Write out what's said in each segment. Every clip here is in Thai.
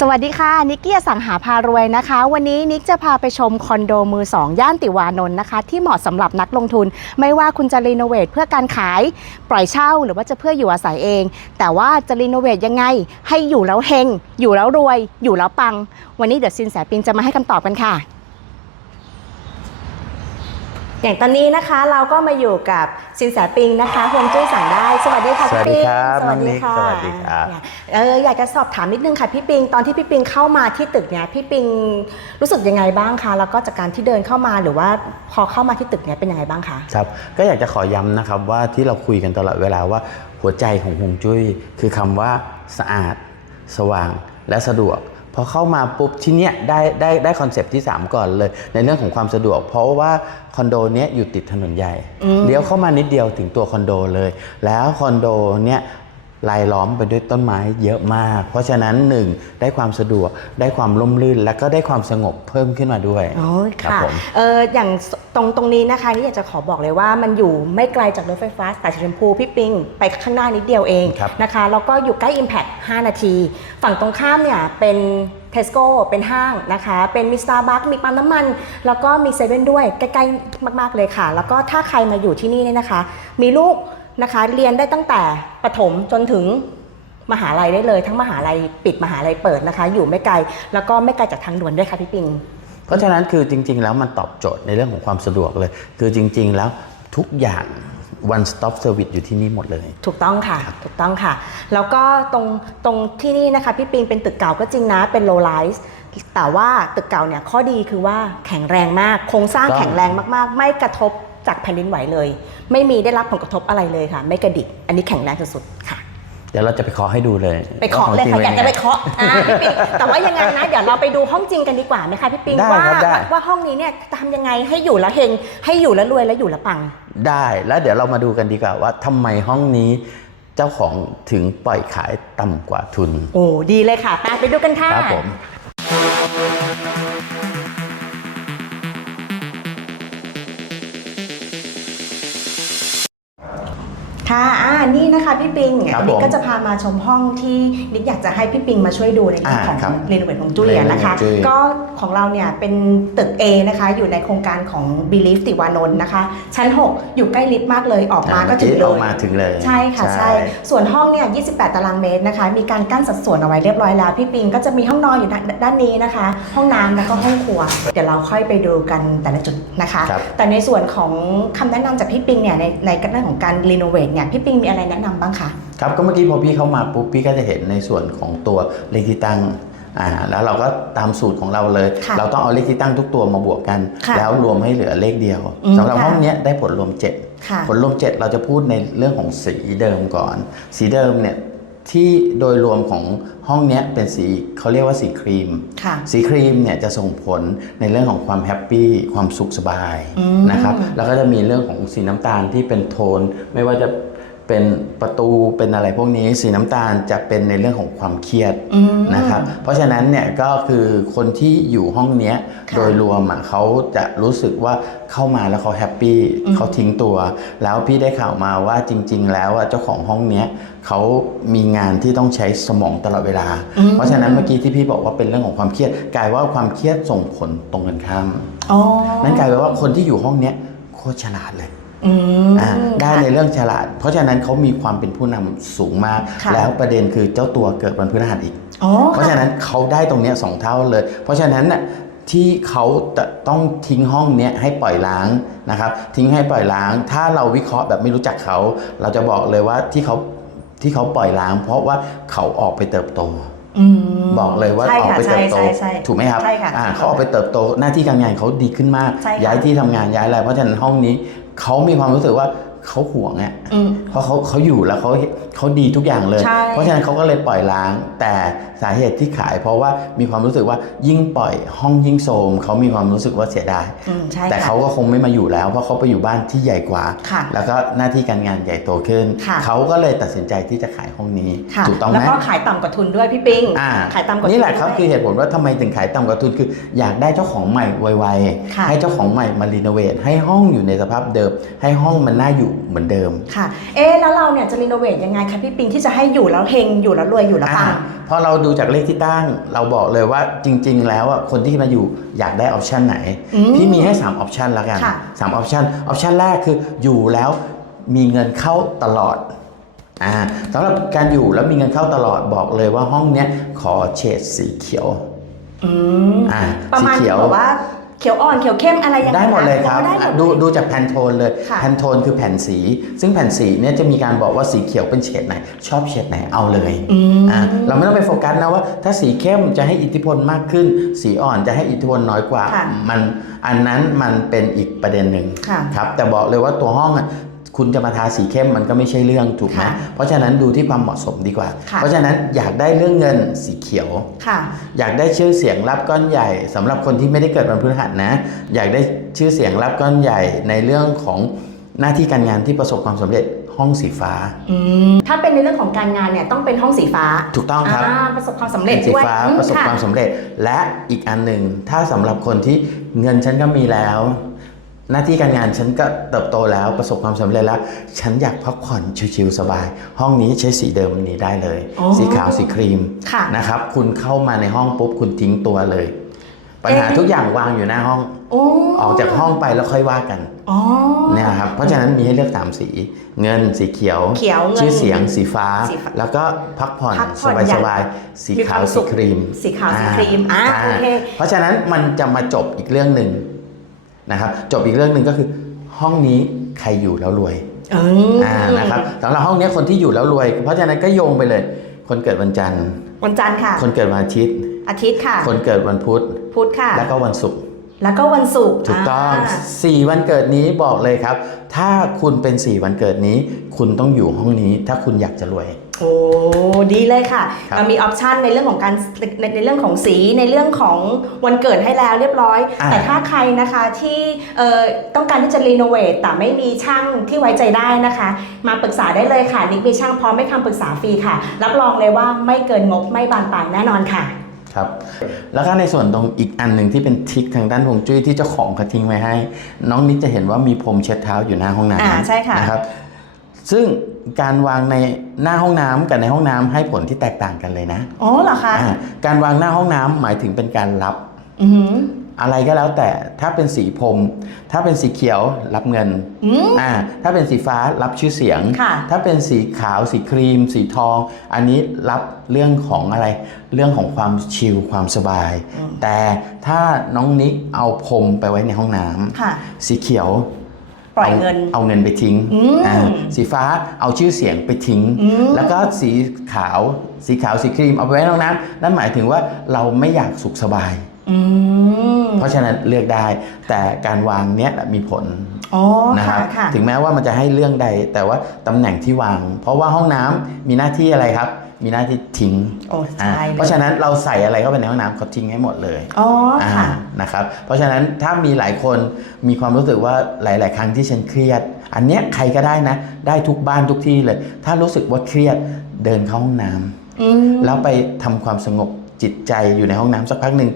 สวัสดีค่ะ นิกกี้อสังหาพารวยนะคะ วันนี้นิกจะพาไปชมคอนโดมือ 2 ย่านติวานนท์นะคะ ที่เหมาะสำหรับนักลงทุน ไม่ว่าคุณจะรีโนเวทเพื่อการขาย ปล่อยเช่าหรือว่าจะเพื่ออยู่อาศัยเอง แต่ว่าจะรีโนเวทยังไง ให้อยู่แล้วเฮงอยู่แล้วรวย อยู่แล้วปัง วันนี้เดี๋ยวซินแสปิงจะมาให้คำตอบกันค่ะ อย่างตอนนี้นะคะเราก็มาอยู่กับสินแสปิงนะคะฮวงจุ้ยสั่งได้ สวัสดีค่ะสวัพี่สดีปิงครับสวัสดีน้องนิกค่ะสวัสดีครับเอออยากจะสอบถามนิดนึงค่ะพี่ปิงตอนที่พี่ปิงเข้ามาที่ตึกเนี้ยพี่ปิงรู้สึกยังไงบ้างคะแล้วก็จากการที่เดินเข้ามาหรือว่าพอเข้ามาที่ตึกเนี้ยเป็นยังไงบ้างคะครับก็อยากจะขอย้ำนะครับว่าที่เราคุยกันตลอดเวลาว่าหัวใจของฮวงจุ้ยคือคำว่าสะอาด สว่างและสะดวก พอเข้ามาปุ๊บที่เนี้ยได้ได้ได้คอนเซปต์ที่ 3 ก่อนเลย ในเรื่องของความสะดวก เพราะว่าคอนโดเนี้ยอยู่ติดถนนใหญ่อืมเลี้ยวเข้ามานิดเดียวถึงตัวคอนโดเลย แล้วคอนโดเนี้ย รายล้อมไปด้วยต้นไม้เยอะมาก เพราะฉะนั้นหนึ่งได้ความสะดวกได้ความร่มรื่น และก็ได้ความสงบเพิ่มขึ้นมาด้วยโอ้ยครับค่ะผมเอออย่างตรงตรงนี้นะคะนี่อยากจะขอบอกเลยว่ามันอยู่ไม่ไกลจากรถไฟฟ้าสายสีชมพูพี่ปิงไปข้างหน้านิดเดียวเองครับนะคะแล้วก็อยู่ใกล้ Impact 5 นาที ฝั่งตรงข้ามเนี่ยเป็นเทสโก้เป็นห้างนะคะ เป็นมิสตาร์บัคมีปั๊มน้ำมัน แล้วก็มีเซเว่นด้วยใกล้ๆมาก ๆ เลยค่ะ แล้วก็ถ้าใครมาอยู่ที่นี่เนี่ยนะคะ มีลูก นะคะ เรียนได้ตั้งแต่ประถมจนถึงมหาลัยได้เลย ทั้งมหาลัยปิดมหาลัยเปิดนะคะ อยู่ไม่ไกลแล้วก็ไม่ไกลจากทางด่วนด้วยค่ะพี่ปิง เพราะฉะนั้นคือจริง ๆ แล้วมันตอบโจทย์ในเรื่องของความสะดวกเลย คือจริง ๆ แล้วทุกอย่าง one stop service อยู่ที่นี่หมดเลย ถูกต้องค่ะ ถูกต้องค่ะ แล้วก็ตรงตรงที่นี่นะคะพี่ปิงเป็นตึกเก่าก็จริงนะ เป็น low rise แต่ว่าตึกเก่าเนี่ยข้อดีคือว่าแข็งแรงมาก โครงสร้างต้องแข็งแรงมาก ๆ ไม่กระทบ จากแผ่นดินไหวเลย ไม่มีได้รับผลกระทบอะไรเลยค่ะ ไม่กระดิกอันนี้แข็งแรงสุดๆค่ะ เดี๋ยวเราจะไปเคาะให้ดูเลยไปเคาะเลยค่ะว่อยากจะไปขงเคาะอ่าพี่ปิงแต่ว่ายังไงนะเดี๋ยวเราไปดูห้องจริงกันดีกว่าไหมคะพี่ปิงได้ว่าครับได้ ว่าห้องนี้เนี่ยจะทำยังไงให้อยู่แล้วเฮงให้อยู่แล้วรวยแล้วอยู่แล้วปัง ได้แล้วเดี๋ยวเรามาดูกันดีกว่าว่าทำไมห้องนี้เจ้าของถึงปล่อยขายต่ำกว่าทุน โอ้ดีเลยค่ะไปไปดูกันค่ะ ครับผม ค่ะอ่านี่นะคะพี่ปิงครับอันนี้ผมก็จะพามาชมห้องที่นิกอยากจะให้พี่ปิงมาช่วยดูในเรื่องของอ่าครับรีโนเวทของจุ้ยอะนะคะ Renovate จุ้ยก็ ของเราเนี่ยเป็นตึก A นะคะอยู่ในโครงการของ Belief ติวานนท์นะคะ ชั้น 6 อยู่ใกล้ลิฟต์มากเลยออกมาก็ถึงเลออยกมาถึงเลย ใช่ค่ะใช่ ส่วนห้องเนี่ย 28 ตารางเมตรนะคะ มีการกั้นสัดส่วนเอาไว้เรียบร้อยแล้ว พี่ปิงก็จะมีห้องนอนอยู่ด้านด้านนี้นะคะ ห้องน้ำแล้วก็ห้องครัว เดี๋ยวเราค่อยไปดูกันแต่ละจุดนะคะครับแต่ในส่วนของคำแนะนำจากพี่ปิงเนี่ยในในเรื่องของการรีโนเวทเนี่ยพี่ปิงมีอะไรแนะนำบ้างคะครับก็เมื่อกี้พอพี่เข้ามาปุ๊บพี่ก็จะเห็นในส่วนของตัวเลขที่ตั้ง อ่าแล้วเราก็ตามสูตรของเราเลย ค่ะเราต้องเอาเลขที่ตั้งทุกตัวมาบวกกัน ค่ะแล้วรวมให้เหลือเลขเดียวอืมสำหรับค่ะ ห้องเนี้ยได้ผลรวม 7 ค่ะ ผลรวม 7 เราจะพูดในเรื่องของสีเดิมก่อน สีเดิมเนี่ยที่โดยรวมของห้องเนี้ยเป็นสีเขาเรียกว่าสีครีม ค่ะ สีครีมเนี่ยจะส่งผลในเรื่องของความแฮปปี้ความสุขสบายอืมนะครับแล้วก็จะมีเรื่องของสีน้ำตาลที่เป็นโทน ไม่ว่าจะ เป็นประตูเป็นอะไรพวกนี้สีน้ำตาลจะเป็นในเรื่องของความเครียดอืมนะครับ เพราะฉะนั้นเนี่ยก็คือคนที่อยู่ห้องเนี้ยค่ะโดยรวมอะเขาจะรู้สึกว่าเข้ามาแล้วเขาแฮปปี้อืมเขาทิ้งตัว แล้วพี่ได้ข่าวมาว่าจริง ๆ แล้วอะเจ้าของห้องเนี้ยเขามีงานที่ต้องใช้สมองตลอดเวลาอืมเพราะฉะนั้นเมื่อกี้ที่พี่บอกว่าเป็นเรื่องของความเครียดกลายว่าความเครียดส่งผลตรงกันข้ามอ๋อนั่นกลายเป็นว่าคนที่อยู่ห้องเนี้ยโคตรฉลาดเลย อืมอ่าได้ค่ะในเรื่องฉลาด เพราะฉะนั้นเขามีความเป็นผู้นำสูงมากค่ะแล้วประเด็นคือเจ้าตัวเกิดวันพฤหัสอีกอ๋อเพราะฉะนั้นเขาได้ตรงเนี้ยสองเท่าเลย เพราะฉะนั้นน่ะที่เขาจะต้องทิ้งห้องเนี้ยให้ปล่อยล้างนะครับ ทิ้งให้ปล่อยล้าง ถ้าเราวิเคราะห์แบบไม่รู้จักเขา เราจะบอกเลยว่าที่เขาที่เขาปล่อยล้าง เพราะว่าเขาออกไปเติบโตอืมบอกเลยว่าใช่ออกค่ะไปใช่เติบโตใช่ใช่ถูกไหมครับใช่ค่ะอ่าเขาออกไปเติบโตหน้าที่การงานเขาดีขึ้นมากใช่ค่ะย้ายที่ทำงานย้ายอะไรเพราะฉะนั้นห้องนี้ เขามีความรู้สึกว่า เขาห่วงอะอืมเพราะเขาเขาอยู่แล้วเขาเขาดีทุกอย่างเลยใช่เพราะฉะนั้นเขาก็เลยปล่อยล้าง แต่สาเหตุที่ขาย เพราะว่ามีความรู้สึกว่ายิ่งปล่อยห้องยิ่งโทรมเขามีความรู้สึกว่าเสียดายอืมใช่แต่ค่ะเขาก็คงไม่มาอยู่แล้ว เพราะเขาไปอยู่บ้านที่ใหญ่กว่าค่ะแล้วก็หน้าที่การงานใหญ่โตขึ้นค่ะเขาก็เลยตัดสินใจที่จะขายห้องนี้ค่ะถูกต้องไหแล้วมก็ขายต่ำกว่าทุนด้วยพี่ปิงอ่าขายต่ำกว่าทุนนี่แหละครับด้วยคือเหตุผลว่าทำไมถึงขายต่ำกว่าทุนคือ อยากได้เจ้าของใหม่ไวค่ะๆให้เจ้าของใหม่มารีโนเวทให้ห้องอยู่ในสภาพเดิมให้ห้องมันน่าอยู่เหมือนเดิมค่ะ เอ๊ะแล้วเราเนี่ยจะรีโนเวทยังไงคะพี่ปิงที่จะให้อยู่แล้วเฮงอยู่แล้วรวยอยู่แล้วปังอ่าพอเราดูจากเลขที่ตั้ง เราบอกเลยว่าจริง ๆ แล้วอะคนที่มาอยู่อยากได้ออปชันไหนอืมพี่มีให้3ออปชันแล้วกันค่ะสามออปชันออปชันแรกคืออยู่แล้วมีเงินเข้าตลอดอ่าสำหรับการอยู่แล้วมีเงินเข้าตลอดบอกเลยว่าห้องเนี้ยขอเฉดสีเขียวอืมอ่าประมาณสีเขียวแบบว่าเขียวอ่อนเขียวเข้มอะไรยังไงได้หมดเลยครับอ๋อได้หมด ดูเลยดูจากแพนโทนเลย ค่ะแพนโทนคือแผ่นสี ซึ่งแผ่นสีเนี่ยจะมีการบอกว่าสีเขียวเป็นเฉดไหน ชอบเฉดไหนเอาเลยอืม อะเราไม่ต้องไปโฟกัสนะว่า ถ้าสีเข้มจะให้อิทธิพลมากขึ้น สีอ่อนจะให้อิทธิพลน้อยกว่า ค่ะมันอันนั้นมันเป็นอีกประเด็นหนึ่งค่ะ ครับ แต่บอกเลยว่าตัวห้องอะ คุณจะมาทาสีเข้มมันก็ไม่ใช่เรื่องถูกไหมค่ะเพราะฉะนั้นดูที่ความเหมาะสมดีกว่าค่ะเพราะฉะนั้นอยากได้เรื่องเงินสีเขียวค่ะอยากได้ชื่อเสียงรับก้อนใหญ่สำหรับคนที่ไม่ได้เกิดวันพฤหัสนะ อยากได้ชื่อเสียงรับก้อนใหญ่ในเรื่องของหน้าที่การงานที่ประสบความสำเร็จห้องสีฟ้าอืมถ้าเป็นในเรื่องของการงานเนี่ยต้องเป็นห้องสีฟ้า ถูกต้องครับอ่าประสบความสำเร็จสีด้วยฟ้าอืมประสบค่ะความสำเร็จ และอีกอันหนึ่งถ้าสำหรับคนที่เงินฉันก็มีแล้ว หน้าที่การงานฉันก็เติบโตแล้วประสบความสำเร็จแล้ว ฉันอยากพักผ่อนชิวๆสบาย ห้องนี้ใช้สีเดิมนี้ได้เลยอ๋อสีขาวสีครีมค่ะนะครับ คุณเข้ามาในห้องปุ๊บคุณทิ้งตัวเลย ปัญหาเอ๊ะทุกอย่างวางอยู่หน้าห้องโอ้ออกจากห้องไปแล้วค่อยว่ากันอ๋อเนี่ยครับเพราะฉะนั้นมีให้เลือกสามสี เงินสีเขียวเขียวเงินชื่อเสียงสีฟ้าสีฟ้า แล้วก็พักผ่อนพักผ่สอนบายอสย่างบายๆสีมีคามขาววสุสีขครีม สีขาวสีครีมอ่าโอเคเพราะฉะนั้นมันจะมาจบอีกเรื่องหนึ่ง นะครับจบอีกเรื่องหนึ่งก็คือห้องนี้ใครอยู่แล้วรวยอืมอ่านะครับสำหรับห้องนี้คนที่อยู่แล้วรวย เพราะฉะนั้นก็โยงไปเลย คนเกิดวันจันทร์ วันจันทร์ค่ะ คนเกิดวันอาทิตย์ อาทิตย์ค่ะ คนเกิดวันพุธ พุธค่ะ แล้วก็วันศุกร์ แล้วก็วันศุกร์ถูกต้องา4วันเกิดนี้บอกเลยครับ ถ้าคุณเป็น 4 วันเกิดนี้ คุณต้องอยู่ห้องนี้ ถ้าคุณอยากจะรวย โอ้ดีเลยค่ะครับเรามีออปชันในเรื่องของการในในเรื่องของสีในเรื่องของวันเกิดให้แล้วเรียบร้อยอ่าแต่ถ้าใครนะคะที่เอ่อต้องการที่จะรีโนเวทแต่ไม่มีช่างที่ไว้ใจได้นะคะ มาปรึกษาได้เลยค่ะนิกมีช่างพร้อมให้คำปรึกษาฟรีค่ะ รับรองเลยว่าไม่เกินงบไม่บานปลายแน่นอนค่ะ ครับแล้วก็ในส่วนตรงอีกอันหนึ่งที่เป็นทริคทางด้านฮวงจุ้ยที่เจ้าของเขาทิ้งไว้ให้ น้องนิดจะเห็นว่ามีพรมเช็ดเท้าอยู่หน้าห้องน้อ่าใช่ค่ะำนะครับ ซึ่งการวางในหน้าห้องน้ำกับในห้องน้ำให้ผลที่แตกต่างกันเลยนะอ๋อเหรอคะอ่าการวางหน้าห้องน้ำหมายถึงเป็นการรับ อือหือ อะไรก็แล้วแต่ถ้าเป็นสีพรมถ้าเป็นสีเขียวรับเงินอืมอ่าถ้าเป็นสีฟ้ารับชื่อเสียงค่ะถ้าเป็นสีขาวสีครีม สีทอง อันนี้รับเรื่องของอะไร เรื่องของความชิลความสบาย แต่ถ้าน้องนิกเอาพรมไปไว้ในห้องน้ำค่ะสีเขียวปล่อยเงินเอาเงินไปทิ้งอืมอ่าสีฟ้าเอาชื่อเสียงไปทิ้งอืมแล้วก็สีขาวสีขาวสีครีมเอาไปไว้ในห้องน้ำนั่นหมายถึงว่าเราไม่อยากสุขสบาย อืมเพราะฉะนั้นเลือกได้ แต่การวางเนี้ยมีผลอ๋อนะคค่ะรับค่ะ ถึงแม้ว่ามันจะให้เรื่องใด แต่ว่าตำแหน่งที่วาง เพราะว่าห้องน้ำมีหน้าที่อะไรครับ มีหน้าที่ทิ้งโอ้อ่าใช่เลยเพราะฉะนั้นเราใส่อะไรเข้าไปในห้องน้ำเขาทิ้งให้หมดเลย อ๋ออ่าค่ะนะครับ เพราะฉะนั้นถ้ามีหลายคนมีความรู้สึกว่าหลาย ๆ ครั้งที่ฉันเครียด อันเนี้ยใครก็ได้นะ ได้ทุกบ้านทุกที่เลย ถ้ารู้สึกว่าเครียดเดินเข้าห้องน้ำอืมแล้วไปทำความสงบจิตใจอยู่ในห้องน้ำสักพักหนึ่ง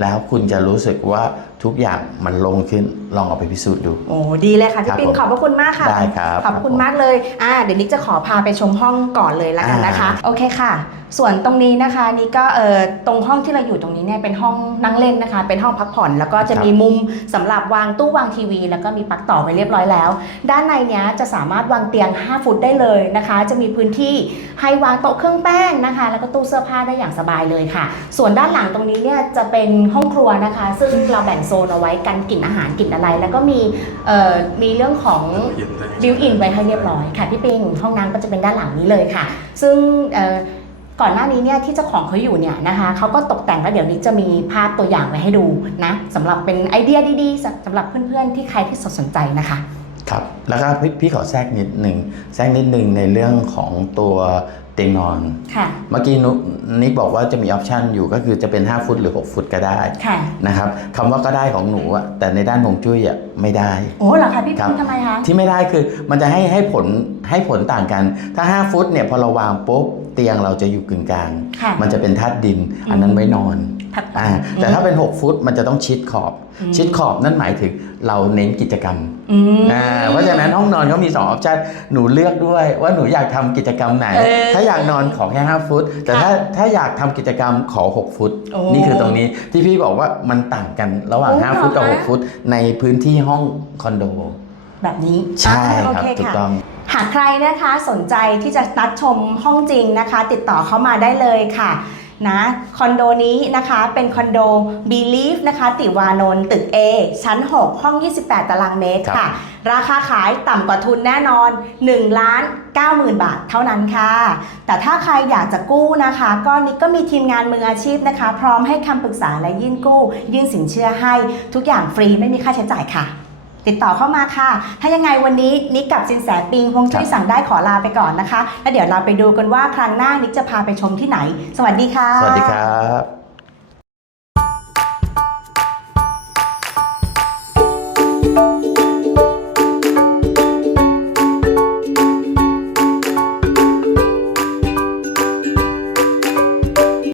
แล้วคุณจะรู้สึกว่า ทุกอย่างมันลงขึ้นลองเอาไปพิสูจน์ดู โอ้ดีเลยค่ะครัพี่บปิงผมขอบพระคุณมากค่ะได้ครับขอบคุณมากเลยอ่าเดี๋ยวนิกจะขอพาไปชมห้องก่อนเลยแล้วกันนะคะอ่าโอเคค่ะ ส่วนตรงนี้นะคะนี่ก็เอ่อตรงห้องที่เราอยู่ตรงนี้เนี่ยเป็นห้องนั่งเล่นนะคะ เป็นห้องพักผ่อน แล้วก็จะมีมุมสำหรับวางตู้วางทีวี แล้วก็มีปลั๊กต่อไว้เรียบร้อยแล้ว ด้านในเนี้ยจะสามารถวางเตียง 5 ฟุตได้เลยนะคะ จะมีพื้นที่ให้วางโต๊ะเครื่องแป้งนะคะ แล้วก็ตู้เสื้อผ้าได้อย่างสบายเลยค่ะ ส่วนด้านหลังตรงนี้เนี่ยจะเป็นห้องครัวนะคะ ซึ่งเราแบ่งโซนเอาไว้กันกลิ่นอาหารกลิ่นอะไร แล้วก็มีเอ่อมีเรื่องของบิวอินไว้ให้เรียบร้อยค่ะพี่ปิงห้องน้ำก็จะเป็นด้านหลังนี้เลยค่ะ ซึ่งเอ่อก่อนหน้านี้เนี่ยที่เจ้าของเขาอยู่เนี่ยนะคะเขาก็ตกแต่งแล้วเดี๋ยวนี้จะมีภาพตัวอย่างไว้ให้ดูนะสำหรับเป็นไอเดียดีๆสำสำหรับเพื่อนๆที่ใครที่สนใจนะคะ ครับแล้วก็พี่พี่ขอแทรกนิดหนึ่งแทรกนิดหนึ่งในเรื่องของตัวเตียงนอนค่ะเมื่อกี้นุนิกบอกว่าจะมีออปชันอยู่ก็คือจะเป็น 5 ฟุตหรือ 6 ฟุตก็ได้ค่ะนะครับคำว่าก็ได้ของหนูอะแต่ในด้านของจุ้ยอะไม่ได้ โอ้เหรอคะพี่ครัพิบมพ์ทำไมคะที่ไม่ได้คือมันจะให้ให้ผลให้ผลต่างกัน ถ้า 5 ฟุตเนี่ยพอเราวางปุ๊บเตียงเราจะอยู่กึ่งกลางค่ะมันจะเป็นธาตุดิน อันนั้นไว้นอนผัดอ่าแต่ถ้าเป็น 6 ฟุตมันจะต้องชิดขอบ ชิดขอบนั่นหมายถึงเราเน้นกิจกรรม อืมอ่าเพราะฉะนั้นห้องนอนเขามี2ออปชันหนูเลือกด้วยว่าหนูอยากทำกิจกรรมไหนเออถ้าอยากนอนขอแค่ 5 ฟุต แต่ถ้าถ้าอยากทำกิจกรรมขอ 6 ฟุตโอ้นี่คือตรงนี้ที่พี่บอกว่ามันต่างกันระหว่างโอ้5ฟุตกับเหรอคะ6ฟุต ในพื้นที่ห้องคอนโด แบบนี้ใช่อ่าครับโอเถูกต้องหากใครนะคะสนใจที่จะนัดชมห้องจริงนะคะ ติดต่อเข้ามาได้เลยค่ะ นะคอนโดนี้นะคะเป็นคอนโด Believe นะคะ ติวานนท์ตึก A ชั้น 6 ห้อง 28 ตารางเมตรครับค่ะ ราคาขายต่ำกว่าทุนแน่นอน1ล้าน90,000 บาทเท่านั้นค่ะ แต่ถ้าใครอยากจะกู้นะคะ ก็นิกก็มีทีมงานมืออาชีพนะคะ พร้อมให้คำปรึกษาและยื่นกู้ ยื่นสินเชื่อให้ทุกอย่างฟรีไม่มีค่าใช้จ่ายค่ะ ติดต่อเข้ามาค่ะ ถ้ายังไงวันนี้นิกกับสินแสปิงฮวงจุ้ยครับสั่งได้ขอลาไปก่อนนะคะ แล้วเดี๋ยวเราไปดูกันว่าครั้งหน้านิกจะพาไปชมที่ไหน สวัสดีค่ะ สวัสดีครับ「